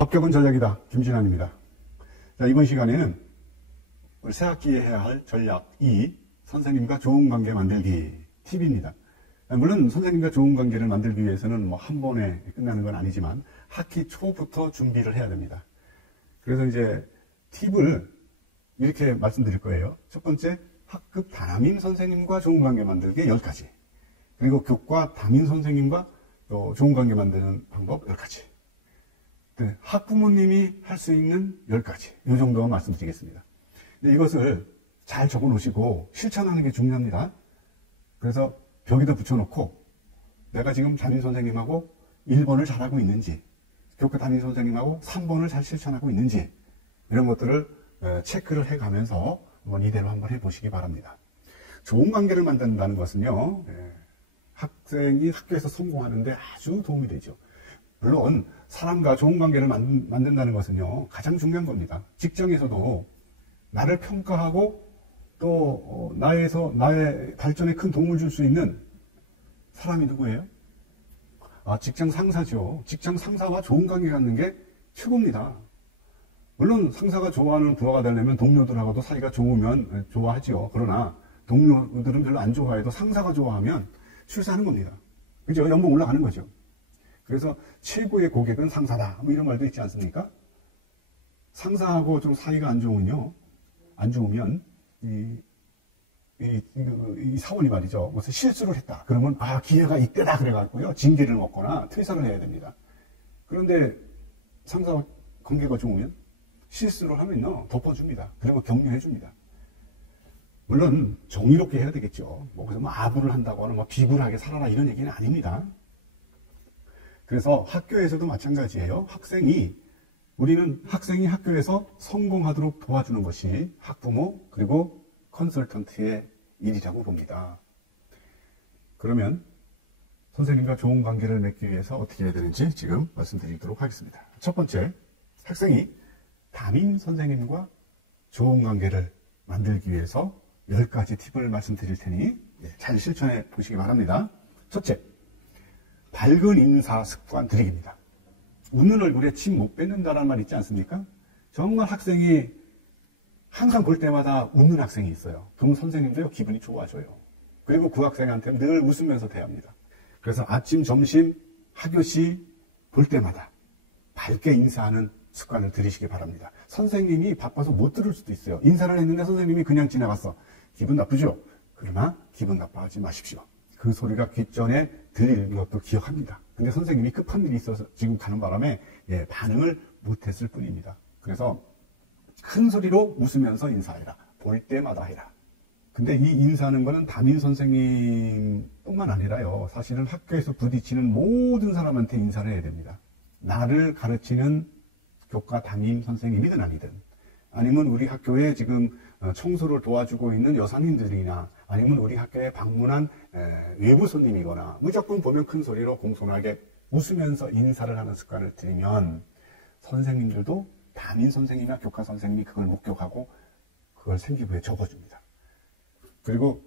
합격은 전략이다. 김진환입니다. 자, 이번 시간에는 우리 새학기에 해야 할 전략 2, 선생님과 좋은 관계 만들기 팁입니다. 물론 선생님과 좋은 관계를 만들기 위해서는 뭐 한 번에 끝나는 건 아니지만 학기 초부터 준비를 해야 됩니다. 그래서 이제 팁을 이렇게 말씀드릴 거예요. 첫 번째, 학급 담임 선생님과 좋은 관계 만들기 10가지. 그리고 교과 담임 선생님과 또 좋은 관계 만드는 방법 10가지. 네, 학부모님이 할 수 있는 10가지. 이 정도 말씀드리겠습니다. 근데 이것을 잘 적어 놓으시고 실천하는 게 중요합니다. 그래서 벽에다 붙여놓고 내가 지금 담임 선생님하고 1번을 잘하고 있는지, 교과 담임 선생님하고 3번을 잘 실천하고 있는지, 이런 것들을 체크를 해가면서 한번 이대로 한번 해보시기 바랍니다. 좋은 관계를 만든다는 것은요, 학생이 학교에서 성공하는데 아주 도움이 되죠. 물론 사람과 좋은 관계를 만든다는 것은요, 가장 중요한 겁니다. 직장에서도 나를 평가하고 또 나의 발전에 큰 도움을 줄 수 있는 사람이 누구예요? 직장 상사죠. 직장 상사와 좋은 관계 갖는 게 최고입니다. 물론 상사가 좋아하는 부하가 되려면 동료들하고도 사이가 좋으면 좋아하지요. 그러나 동료들은 별로 안 좋아해도 상사가 좋아하면 출세하는 겁니다. 그죠? 연봉 올라가는 거죠. 그래서 최고의 고객은 상사다. 뭐 이런 말도 있지 않습니까? 상사하고 좀 사이가 안 좋으면 이 사원이 말이죠. 무슨 실수를 했다. 그러면 기회가 이때다 그래갖고요. 징계를 먹거나 퇴사를 해야 됩니다. 그런데 상사와 관계가 좋으면 실수를 하면요, 덮어줍니다. 그리고 격려해줍니다. 물론 정의롭게 해야 되겠죠. 그래서 아부를 한다거나 비굴하게 살아라 이런 얘기는 아닙니다. 그래서 학교에서도 마찬가지예요. 우리는 학생이 학교에서 성공하도록 도와주는 것이 학부모 그리고 컨설턴트의 일이라고 봅니다. 그러면 선생님과 좋은 관계를 맺기 위해서 어떻게 해야 되는지 지금 말씀드리도록 하겠습니다. 첫 번째, 학생이 담임 선생님과 좋은 관계를 만들기 위해서 10가지 팁을 말씀드릴 테니 잘 실천해 보시기 바랍니다. 첫째, 밝은 인사 습관 들이기입니다. 웃는 얼굴에 침 못 뱉는다라는 말 있지 않습니까? 정말 학생이 항상 볼 때마다 웃는 학생이 있어요. 그럼 선생님도요, 기분이 좋아져요. 그리고 그 학생한테는 늘 웃으면서 대합니다. 그래서 아침, 점심, 학교시 볼 때마다 밝게 인사하는 습관을 들이시기 바랍니다. 선생님이 바빠서 못 들을 수도 있어요. 인사를 했는데 선생님이 그냥 지나갔어. 기분 나쁘죠? 그러나 기분 나빠하지 마십시오. 그 소리가 귓전에 들리는 것도 기억합니다. 근데 선생님이 급한 일이 있어서 지금 가는 바람에 반응을 못했을 뿐입니다. 그래서 큰 소리로 웃으면서 인사해라. 볼 때마다 해라. 근데 이 인사하는 거는 담임 선생님뿐만 아니라요. 사실은 학교에서 부딪히는 모든 사람한테 인사를 해야 됩니다. 나를 가르치는 교과 담임 선생님이든 아니든, 아니면 우리 학교에 지금 청소를 도와주고 있는 여사님들이나, 아니면 우리 학교에 방문한 외부 손님이거나, 무조건 보면 큰 소리로 공손하게 웃으면서 인사를 하는 습관을 들이면 선생님들도 담임 선생님이나 교과 선생님이 그걸 목격하고 그걸 생기부에 적어줍니다. 그리고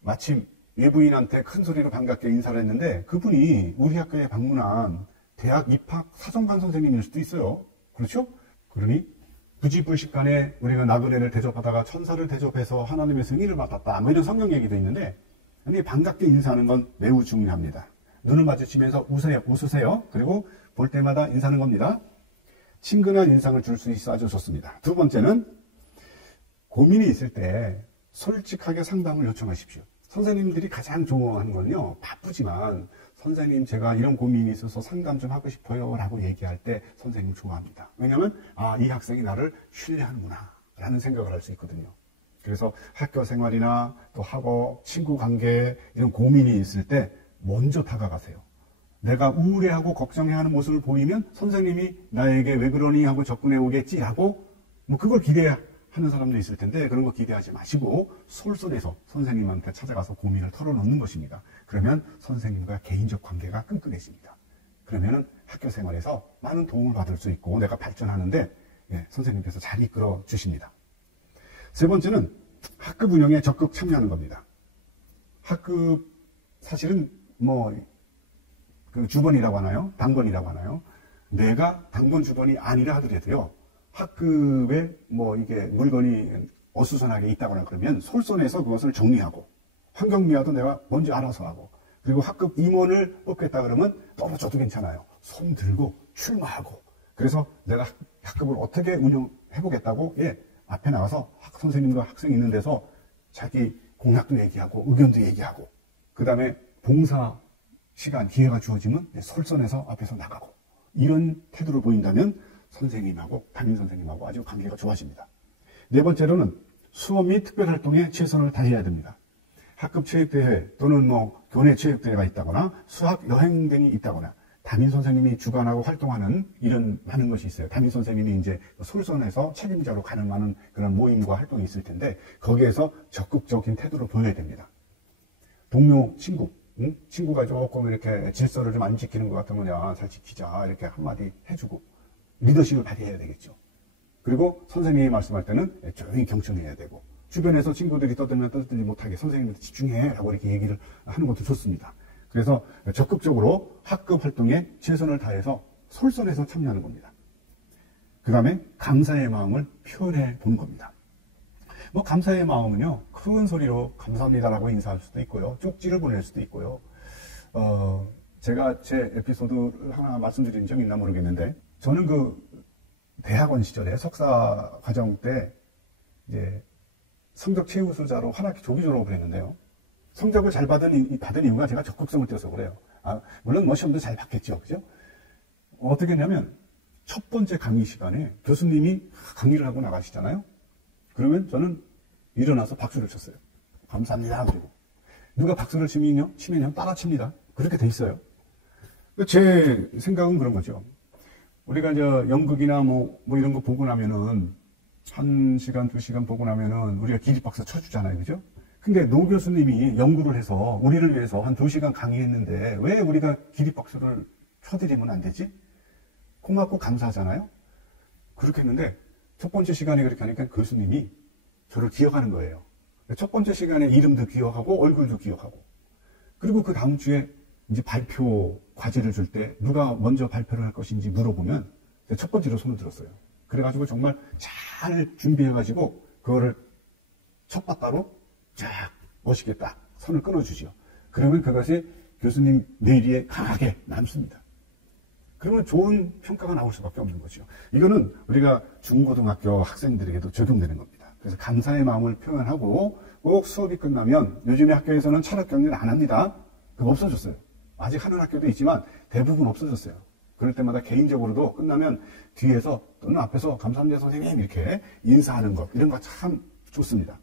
마침 외부인한테 큰 소리로 반갑게 인사를 했는데 그분이 우리 학교에 방문한 대학 입학 사정관 선생님일 수도 있어요. 그렇죠? 그러니 부지불식간에 우리가 나그네를 대접하다가 천사를 대접해서 하나님의 승인을 받았다. 이런 성경 얘기도 있는데, 반갑게 인사하는 건 매우 중요합니다. 눈을 마주치면서 웃으세요. 그리고 볼 때마다 인사하는 겁니다. 친근한 인상을 줄 수 있어 아주 좋습니다. 두 번째는 고민이 있을 때 솔직하게 상담을 요청하십시오. 선생님들이 가장 좋아하는 건요, 바쁘지만 선생님 제가 이런 고민이 있어서 상담 좀 하고 싶어요 라고 얘기할 때 선생님 좋아합니다. 왜냐하면 이 학생이 나를 신뢰하는구나 라는 생각을 할 수 있거든요. 그래서 학교 생활이나 또 학업, 친구 관계 이런 고민이 있을 때 먼저 다가가세요. 내가 우울해하고 걱정해하는 모습을 보이면 선생님이 나에게 왜 그러니 하고 접근해 오겠지 하고 그걸 기대하는 사람도 있을 텐데, 그런 거 기대하지 마시고 솔솔해서 선생님한테 찾아가서 고민을 털어놓는 것입니다. 그러면 선생님과 개인적 관계가 끈끈해집니다. 그러면 학교 생활에서 많은 도움을 받을 수 있고 내가 발전하는데 선생님께서 잘 이끌어 주십니다. 세 번째는 학급 운영에 적극 참여하는 겁니다. 학급 사실은 그 주번이라고 하나요? 당번이라고 하나요? 내가 당번 주번이 아니라 하더라도요, 학급에 뭐 이게 물건이 어수선하게 있다거나 그러면 솔선해서 그것을 정리하고, 환경미화도 내가 먼저 알아서 하고, 그리고 학급 임원을 뽑겠다 그러면 떨어져도 괜찮아요. 손 들고 출마하고. 그래서 내가 학급을 어떻게 운영해보겠다고, 예, 앞에 나가서 선생님과 학생이 있는 데서 자기 공약도 얘기하고, 의견도 얘기하고, 그 다음에 봉사 시간, 기회가 주어지면 솔선해서 앞에서 나가고, 이런 태도를 보인다면 선생님하고, 담임 선생님하고 아주 관계가 좋아집니다. 네 번째로는 수업 및 특별활동에 최선을 다해야 됩니다. 학급 체육대회 또는 뭐 교내 체육대회가 있다거나 수학 여행 등이 있다거나 담임 선생님이 주관하고 활동하는 이런 많은 것이 있어요. 담임 선생님이 이제 솔선해서 책임자로 가는 많은 그런 모임과 활동이 있을 텐데 거기에서 적극적인 태도를 보여야 됩니다. 동료 친구, 친구가 조금 이렇게 질서를 좀 안 지키는 것 같으면 야, 잘 지키자 이렇게 한마디 해주고 리더십을 발휘해야 되겠죠. 그리고 선생님이 말씀할 때는 조용히 경청해야 되고 주변에서 친구들이 떠들면 떠들지 못하게 선생님한테 집중해 라고 이렇게 얘기를 하는 것도 좋습니다. 그래서 적극적으로 학급 활동에 최선을 다해서 솔선해서 참여하는 겁니다. 그 다음에 감사의 마음을 표현해 보는 겁니다. 뭐 감사의 마음은요, 큰 소리로 감사합니다라고 인사할 수도 있고요, 쪽지를 보낼 수도 있고요. 제가 제 에피소드 하나 말씀드린 적이 있나 모르겠는데, 저는 그 대학원 시절에 석사 과정 때 이제 성적 최우수자로 한 학기 조기 졸업을 했는데요. 성적을 잘 받은 이유가 제가 적극성을 띄어서 그래요. 물론 뭐 시험도 잘 봤겠죠. 그죠? 어떻게 했냐면, 첫 번째 강의 시간에 교수님이 강의를 하고 나가시잖아요. 그러면 저는 일어나서 박수를 쳤어요. 감사합니다. 그리고 누가 박수를 치면요, 따라칩니다. 그렇게 돼 있어요. 제 생각은 그런 거죠. 우리가 연극이나 뭐 이런 거 보고 나면은, 1시간, 2시간 보고 나면은 우리가 기립박수 쳐주잖아요. 그죠? 근데 노 교수님이 연구를 해서 우리를 위해서 한 2시간 강의했는데 왜 우리가 기립박수를 쳐드리면 안 되지? 고맙고 감사하잖아요? 그렇게 했는데 첫 번째 시간에 그렇게 하니까 교수님이 저를 기억하는 거예요. 첫 번째 시간에 이름도 기억하고 얼굴도 기억하고, 그리고 그 다음 주에 이제 발표 과제를 줄 때 누가 먼저 발표를 할 것인지 물어보면 첫 번째로 손을 들었어요. 그래가지고 정말 잘 준비해가지고 그거를 첫 바다로 쫙 멋있게 딱 선을 끊어주죠. 그러면 그것이 교수님 뇌리에 강하게 남습니다. 그러면 좋은 평가가 나올 수밖에 없는 거죠. 이거는 우리가 중고등학교 학생들에게도 적용되는 겁니다. 그래서 감사의 마음을 표현하고, 꼭 수업이 끝나면, 요즘에 학교에서는 철학 격리를 안 합니다. 그거 없어졌어요. 아직 하는 학교도 있지만 대부분 없어졌어요. 그럴 때마다 개인적으로도 끝나면 뒤에서 또는 앞에서 감사합니다 선생님 이렇게 인사하는 것, 이런 거 참 좋습니다.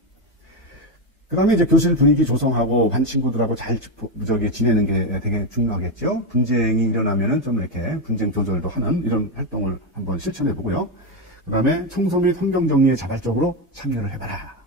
그 다음에 이제 교실 분위기 조성하고 반 친구들하고 잘 지내는 게 되게 중요하겠죠. 분쟁이 일어나면은 좀 이렇게 분쟁 조절도 하는 이런 활동을 한번 실천해 보고요. 그 다음에 청소 및 환경 정리에 자발적으로 참여를 해봐라.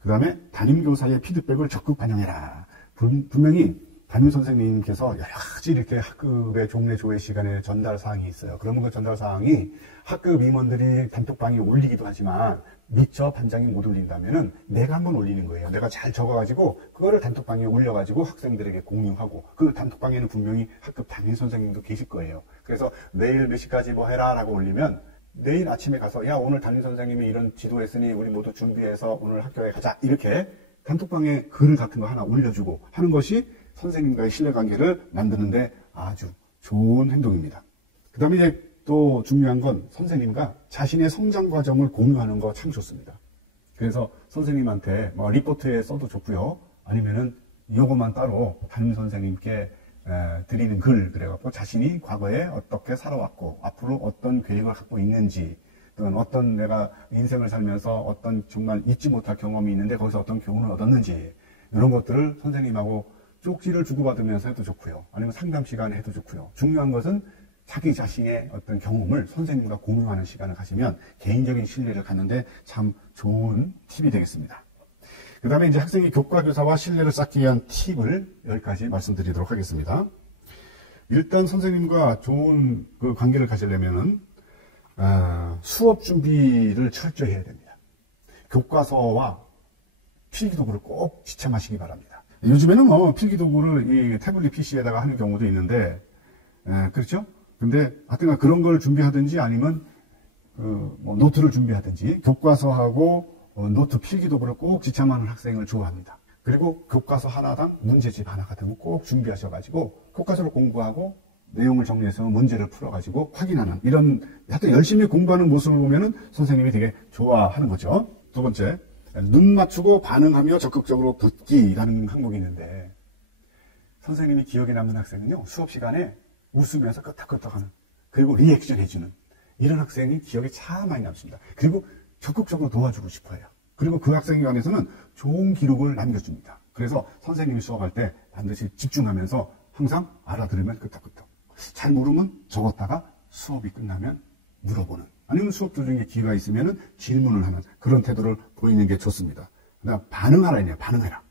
그 다음에 담임교사의 피드백을 적극 반영해라. 분명히 담임 선생님께서 여러 가지 이렇게 학급의 종례 조회 시간에 전달 사항이 있어요. 그러면 그 전달 사항이 학급 임원들이 단톡방에 올리기도 하지만 미처 반장이 못 올린다면은 내가 한번 올리는 거예요. 내가 잘 적어가지고 그거를 단톡방에 올려가지고 학생들에게 공유하고, 그 단톡방에는 분명히 학급 담임 선생님도 계실 거예요. 그래서 내일 몇 시까지 뭐 해라 라고 올리면 내일 아침에 가서 야, 오늘 담임 선생님이 이런 지도했으니 우리 모두 준비해서 오늘 학교에 가자, 이렇게 단톡방에 글 같은 거 하나 올려주고 하는 것이 선생님과의 신뢰관계를 만드는데 아주 좋은 행동입니다. 그 다음에 이제 또 중요한 건 선생님과 자신의 성장 과정을 공유하는 거 참 좋습니다. 그래서 선생님한테 뭐 리포트에 써도 좋고요. 아니면은 이거만 따로 담임 선생님께 드리는 글, 그래갖고 자신이 과거에 어떻게 살아왔고 앞으로 어떤 계획을 갖고 있는지, 또는 어떤 내가 인생을 살면서 어떤 정말 잊지 못할 경험이 있는데 거기서 어떤 교훈을 얻었는지, 이런 것들을 선생님하고 쪽지를 주고받으면서 해도 좋고요. 아니면 상담 시간에 해도 좋고요. 중요한 것은 자기 자신의 어떤 경험을 선생님과 공유하는 시간을 가지면 개인적인 신뢰를 갖는데 참 좋은 팁이 되겠습니다. 그 다음에 이제 학생이 교과 교사와 신뢰를 쌓기 위한 팁을 10가지 말씀드리도록 하겠습니다. 일단 선생님과 좋은 그 관계를 가지려면은 수업 준비를 철저히 해야 됩니다. 교과서와 필기도구를 꼭 지참하시기 바랍니다. 요즘에는 뭐 필기도구를 이 태블릿 PC에다가 하는 경우도 있는데, 그렇죠? 근데 하여튼 그런 걸 준비하든지 아니면 뭐 노트를 준비하든지 교과서하고 노트 필기도구를 꼭 지참하는 학생을 좋아합니다. 그리고 교과서 하나당 문제집 하나 같은 거 꼭 준비하셔가지고 교과서를 공부하고 내용을 정리해서 문제를 풀어가지고 확인하는 이런 하여튼 열심히 공부하는 모습을 보면은 선생님이 되게 좋아하는 거죠. 두 번째, 눈 맞추고 반응하며 적극적으로 듣기라는 항목이 있는데 선생님이 기억에 남는 학생은요, 수업 시간에 웃으면서 끄덕끄덕하는, 그리고 리액션 해주는 이런 학생이 기억에 참 많이 남습니다. 그리고 적극적으로 도와주고 싶어요. 그리고 그 학생에 관해서는 좋은 기록을 남겨줍니다. 그래서 선생님이 수업할 때 반드시 집중하면서 항상 알아들으면 끄덕끄덕, 잘 모르면 적었다가 수업이 끝나면 물어보는, 아니면 수업 도중에 기회가 있으면 질문을 하는 그런 태도를 보이는 게 좋습니다. 그다음 반응하라 했네요. 반응해라.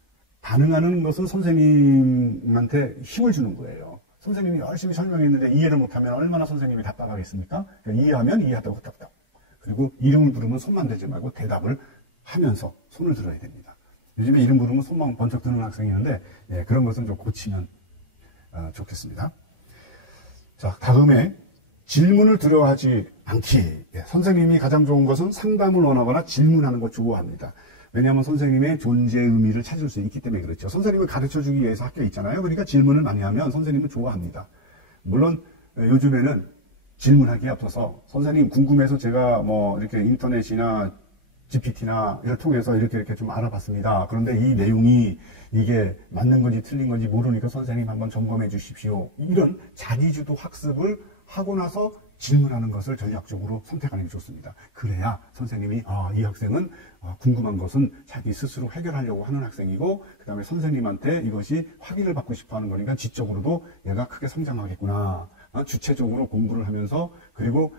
반응하는 것은 선생님한테 힘을 주는 거예요. 선생님이 열심히 설명했는데 이해를 못하면 얼마나 선생님이 답답하겠습니까? 그러니까 이해하면 이해하다고 답답. 그리고 이름을 부르면 손만 대지 말고 대답을 하면서 손을 들어야 됩니다. 요즘에 이름 부르면 손만 번쩍 드는 학생이 있는데 그런 것은 좀 고치면 좋겠습니다. 자, 다음에 질문을 두려워하지 않기. 선생님이 가장 좋은 것은 상담을 원하거나 질문하는 것 좋아합니다. 왜냐하면 선생님의 존재 의미를 찾을 수 있기 때문에 그렇죠. 선생님을 가르쳐주기 위해서 학교에 있잖아요. 그러니까 질문을 많이 하면 선생님은 좋아합니다. 물론 요즘에는 질문하기에 앞서서 선생님 궁금해서 제가 뭐 이렇게 인터넷이나 GPT나 이를 통해서 이렇게 좀 알아봤습니다. 그런데 이 내용이 이게 맞는 건지 틀린 건지 모르니까 선생님 한번 점검해 주십시오. 이런 자기주도 학습을 하고 나서 질문하는 것을 전략적으로 선택하는 게 좋습니다. 그래야 선생님이 이 학생은 궁금한 것은 자기 스스로 해결하려고 하는 학생이고 그 다음에 선생님한테 이것이 확인을 받고 싶어 하는 거니까 지적으로도 얘가 크게 성장하겠구나. 주체적으로 공부를 하면서 그리고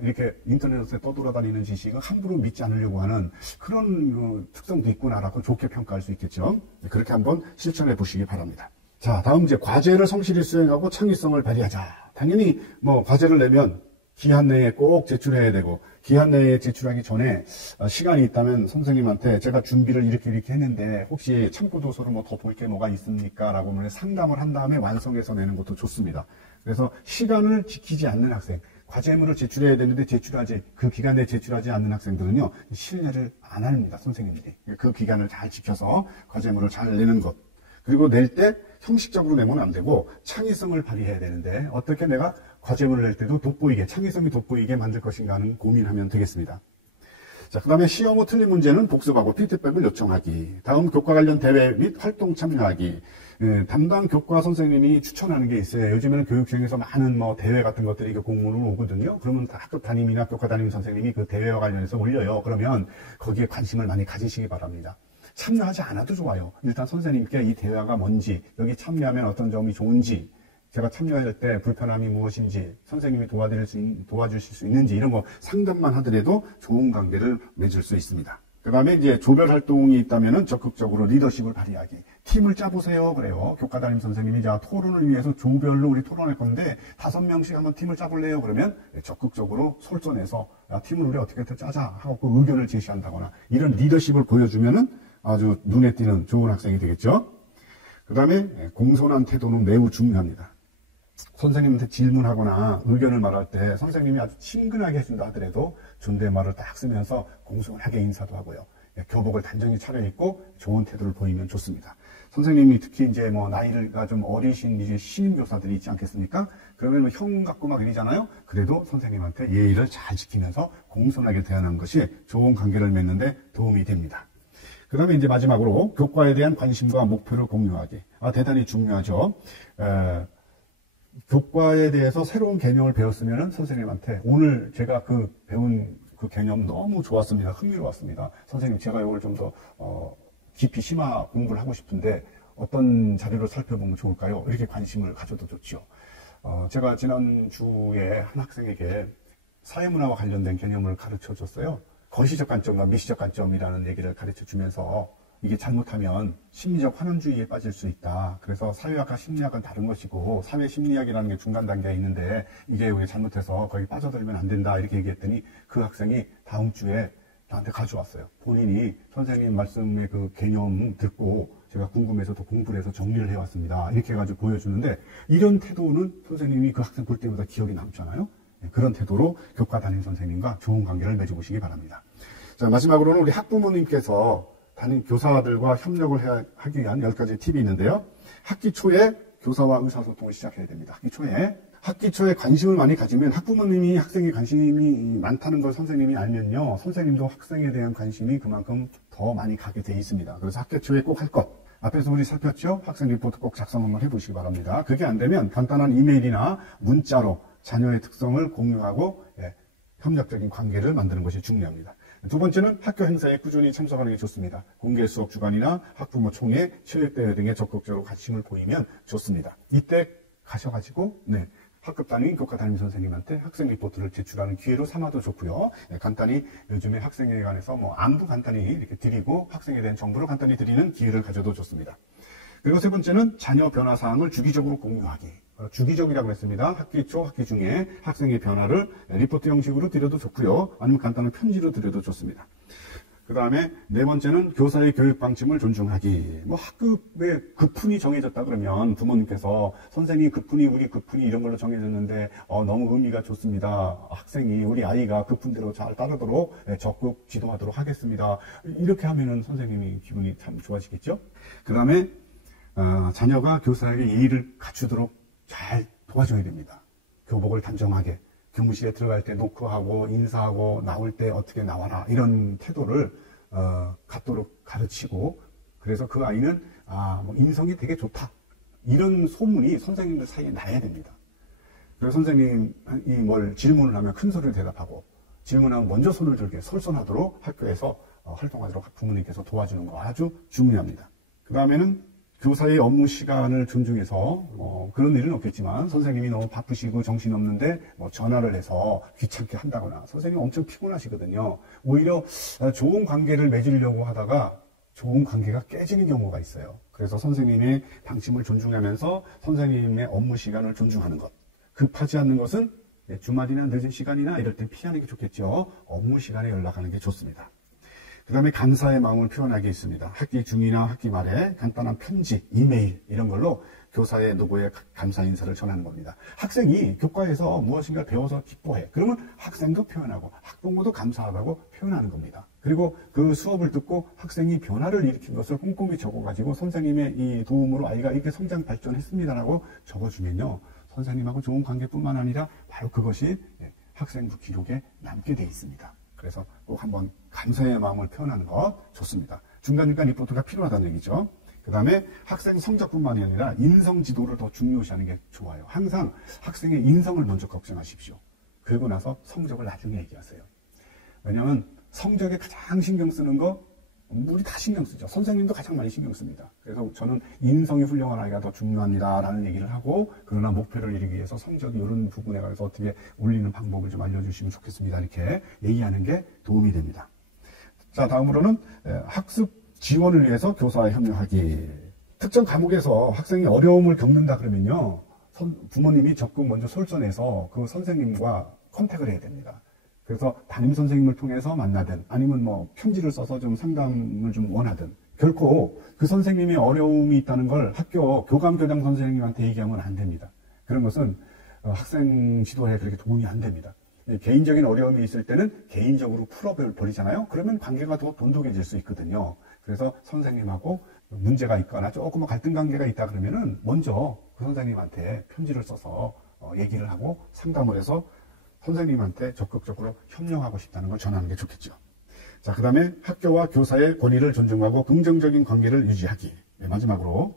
이렇게 인터넷에 떠돌아다니는 지식을 함부로 믿지 않으려고 하는 그런 특성도 있구나라고 좋게 평가할 수 있겠죠. 그렇게 한번 실천해 보시기 바랍니다. 자, 다음 이제 과제를 성실히 수행하고 창의성을 발휘하자. 당연히 뭐 과제를 내면 기한 내에 꼭 제출해야 되고 기한 내에 제출하기 전에 시간이 있다면 선생님한테 제가 준비를 이렇게 했는데 혹시 참고도서로 뭐 더 볼 게 뭐가 있습니까? 라고 상담을 한 다음에 완성해서 내는 것도 좋습니다. 그래서 시간을 지키지 않는 학생, 과제물을 제출해야 되는데 그 기간에 제출하지 않는 학생들은요, 신뢰를 안 합니다, 선생님들이. 그 기간을 잘 지켜서 과제물을 잘 내는 것. 그리고 낼 때 형식적으로 내면 안 되고 창의성을 발휘해야 되는데 어떻게 내가 과제물을 낼 때도 돋보이게, 창의성이 돋보이게 만들 것인가 하는 고민하면 되겠습니다. 자, 그 다음에 시험 후 틀린 문제는 복습하고 피드백을 요청하기. 다음 교과 관련 대회 및 활동 참여하기. 담당 교과 선생님이 추천하는 게 있어요. 요즘에는 교육청에서 많은 뭐 대회 같은 것들이 공문으로 오거든요. 그러면 학교 담임이나 교과 담임 선생님이 그 대회와 관련해서 올려요. 그러면 거기에 관심을 많이 가지시기 바랍니다. 참여하지 않아도 좋아요. 일단 선생님께 이 대회가 뭔지, 여기 참여하면 어떤 점이 좋은지, 제가 참여할 때 불편함이 무엇인지, 선생님이 도와주실 수 있는지, 이런 거 상담만 하더라도 좋은 관계를 맺을 수 있습니다. 그 다음에 이제 조별 활동이 있다면은 적극적으로 리더십을 발휘하기. 팀을 짜보세요. 그래요. 교과 담임 선생님이 자, 토론을 위해서 조별로 우리 토론할 건데 5명씩 한번 팀을 짜볼래요. 그러면 적극적으로 솔선해서 팀을 우리 어떻게 짜자 하고 그 의견을 제시한다거나 이런 리더십을 보여주면은 아주 눈에 띄는 좋은 학생이 되겠죠. 그 다음에 공손한 태도는 매우 중요합니다. 선생님한테 질문하거나 의견을 말할 때 선생님이 아주 친근하게 해준다 하더라도 존댓말을 딱 쓰면서 공손하게 인사도 하고요. 교복을 단정히 차려입고 좋은 태도를 보이면 좋습니다. 선생님이 특히 이제 뭐 나이가 좀 어리신 이제 신임교사들이 있지 않겠습니까? 그러면 뭐 형 같고 막 이러잖아요. 그래도 선생님한테 예의를 잘 지키면서 공손하게 대하는 것이 좋은 관계를 맺는데 도움이 됩니다. 그 다음에 이제 마지막으로 교과에 대한 관심과 목표를 공유하기. 대단히 중요하죠. 교과에 대해서 새로운 개념을 배웠으면 선생님한테 오늘 제가 배운 그 개념 너무 좋았습니다. 흥미로웠습니다. 선생님 제가 이걸 좀 더 깊이 심화 공부를 하고 싶은데 어떤 자료를 살펴보면 좋을까요? 이렇게 관심을 가져도 좋죠. 제가 지난주에 한 학생에게 사회문화와 관련된 개념을 가르쳐 줬어요. 거시적 관점과 미시적 관점이라는 얘기를 가르쳐 주면서 이게 잘못하면 심리적 환원주의에 빠질 수 있다. 그래서 사회학과 심리학은 다른 것이고 사회심리학이라는 게 중간 단계에 있는데 이게 우리 잘못해서 거기 빠져들면 안 된다. 이렇게 얘기했더니 그 학생이 다음 주에 나한테 가져왔어요. 본인이 선생님 말씀의 그 개념 듣고 제가 궁금해서 더 공부를 해서 정리를 해왔습니다. 이렇게 해가지고 보여주는데 이런 태도는 선생님이 그 학생 볼 때마다 기억이 남잖아요. 그런 태도로 교과 담임 선생님과 좋은 관계를 맺어보시기 바랍니다. 자, 마지막으로는 우리 학부모님께서 담임 교사들과 협력을 하기 위한 10가지 팁이 있는데요. 학기 초에 교사와 의사소통을 시작해야 됩니다. 학기 초에 관심을 많이 가지면 학부모님이 학생의 관심이 많다는 걸 선생님이 알면요. 선생님도 학생에 대한 관심이 그만큼 더 많이 가게 돼 있습니다. 그래서 학기 초에 꼭 할 것. 앞에서 우리 살폈죠? 학생 리포트 꼭 작성 한번 해보시기 바랍니다. 그게 안 되면 간단한 이메일이나 문자로 자녀의 특성을 공유하고 협력적인 관계를 만드는 것이 중요합니다. 두 번째는 학교 행사에 꾸준히 참석하는 게 좋습니다. 공개 수업 주간이나 학부모 총회, 체육대회 등에 적극적으로 관심을 보이면 좋습니다. 이때 가셔가지고 학급 담임, 교과 담임 선생님한테 학생 리포트를 제출하는 기회로 삼아도 좋고요. 간단히 요즘에 학생에 관해서 안부 간단히 이렇게 드리고 학생에 대한 정보를 간단히 드리는 기회를 가져도 좋습니다. 그리고 세 번째는 자녀 변화 사항을 주기적으로 공유하기. 주기적이라고 했습니다. 학기 초, 학기 중에 학생의 변화를 리포트 형식으로 드려도 좋고요. 아니면 간단한 편지로 드려도 좋습니다. 그 다음에 네 번째는 교사의 교육 방침을 존중하기. 학급에 급훈이 정해졌다 그러면 부모님께서 선생님 급훈이 우리 급훈이 이런 걸로 정해졌는데 너무 의미가 좋습니다. 학생이 우리 아이가 급훈대로 잘 따르도록 적극 지도하도록 하겠습니다. 이렇게 하면은 선생님이 기분이 참 좋아지겠죠. 그 다음에 자녀가 교사에게 예의를 갖추도록 잘 도와줘야 됩니다. 교복을 단정하게. 교무실에 들어갈 때 노크하고 인사하고 나올 때 어떻게 나와라 이런 태도를 갖도록 가르치고 그래서 그 아이는 인성이 되게 좋다 이런 소문이 선생님들 사이에 나야 됩니다. 그래서 선생님이 뭘 질문을 하면 큰 소리로 대답하고 질문하면 먼저 손을 들게 솔선하도록 학교에서 활동하도록 부모님께서 도와주는 거 아주 중요합니다. 그 다음에는 교사의 업무 시간을 존중해서 그런 일은 없겠지만 선생님이 너무 바쁘시고 정신없는데 전화를 해서 귀찮게 한다거나 선생님 엄청 피곤하시거든요. 오히려 좋은 관계를 맺으려고 하다가 좋은 관계가 깨지는 경우가 있어요. 그래서 선생님의 방침을 존중하면서 선생님의 업무 시간을 존중하는 것. 급하지 않는 것은 주말이나 늦은 시간이나 이럴 때 피하는 게 좋겠죠. 업무 시간에 연락하는 게 좋습니다. 그 다음에 감사의 마음을 표현하기 있습니다. 학기 중이나 학기 말에 간단한 편지, 이메일 이런 걸로 교사의 노고에 감사 인사를 전하는 겁니다. 학생이 교과에서 무엇인가 배워서 기뻐해. 그러면 학생도 표현하고 학부모도 감사하다고 표현하는 겁니다. 그리고 그 수업을 듣고 학생이 변화를 일으킨 것을 꼼꼼히 적어가지고 선생님의 이 도움으로 아이가 이렇게 성장 발전했습니다라고 적어주면요. 선생님하고 좋은 관계뿐만 아니라 바로 그것이 학생부 기록에 남게 돼 있습니다. 그래서 꼭 한번 감사의 마음을 표현하는 것 좋습니다. 중간중간 리포트가 필요하다는 얘기죠. 그 다음에 학생 성적뿐만이 아니라 인성 지도를 더 중요시하는 게 좋아요. 항상 학생의 인성을 먼저 걱정하십시오. 그리고 나서 성적을 나중에 얘기하세요. 왜냐하면 성적에 가장 신경 쓰는 거 우리 다 신경 쓰죠. 선생님도 가장 많이 신경 씁니다. 그래서 저는 인성이 훌륭한 아이가 더 중요합니다라는 얘기를 하고 그러나 목표를 이루기 위해서 성적이 이런 부분에 관해서 어떻게 올리는 방법을 좀 알려주시면 좋겠습니다. 이렇게 얘기하는 게 도움이 됩니다. 자, 다음으로는 학습 지원을 위해서 교사와 협력하기. 특정 과목에서 학생이 어려움을 겪는다 그러면요. 부모님이 적극 먼저 솔선해서 그 선생님과 컨택을 해야 됩니다. 그래서 담임 선생님을 통해서 만나든 아니면 편지를 써서 좀 상담을 좀 원하든 결코 그 선생님의 어려움이 있다는 걸 학교 교감교장 선생님한테 얘기하면 안 됩니다. 그런 것은 학생 지도에 그렇게 도움이 안 됩니다. 개인적인 어려움이 있을 때는 개인적으로 풀어버리잖아요. 그러면 관계가 더 돈독해질 수 있거든요. 그래서 선생님하고 문제가 있거나 조금 갈등 관계가 있다 그러면은 먼저 그 선생님한테 편지를 써서 얘기를 하고 상담을 해서 선생님한테 적극적으로 협력하고 싶다는 걸 전하는 게 좋겠죠. 자, 그 다음에 학교와 교사의 권위를 존중하고 긍정적인 관계를 유지하기. 마지막으로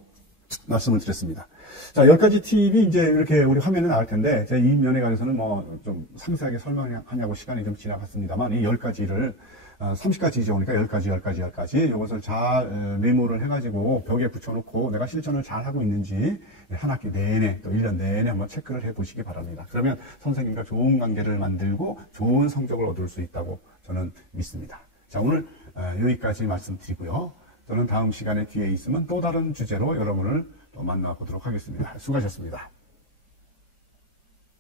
말씀을 드렸습니다. 자, 10가지 팁이 이제 이렇게 우리 화면에 나올 텐데, 제가 이 면에 관해서는 좀 상세하게 설명하냐고 시간이 좀 지나갔습니다만, 이 10가지를 30가지죠. 그러니까 10가지. 이것을 잘 메모를 해가지고 벽에 붙여놓고 내가 실천을 잘 하고 있는지 한 학기 내내 또 1년 내내 한번 체크를 해보시기 바랍니다. 그러면 선생님과 좋은 관계를 만들고 좋은 성적을 얻을 수 있다고 저는 믿습니다. 자, 오늘 여기까지 말씀드리고요. 저는 다음 시간에 기회 있으면 또 다른 주제로 여러분을 만나보도록 하겠습니다. 수고하셨습니다.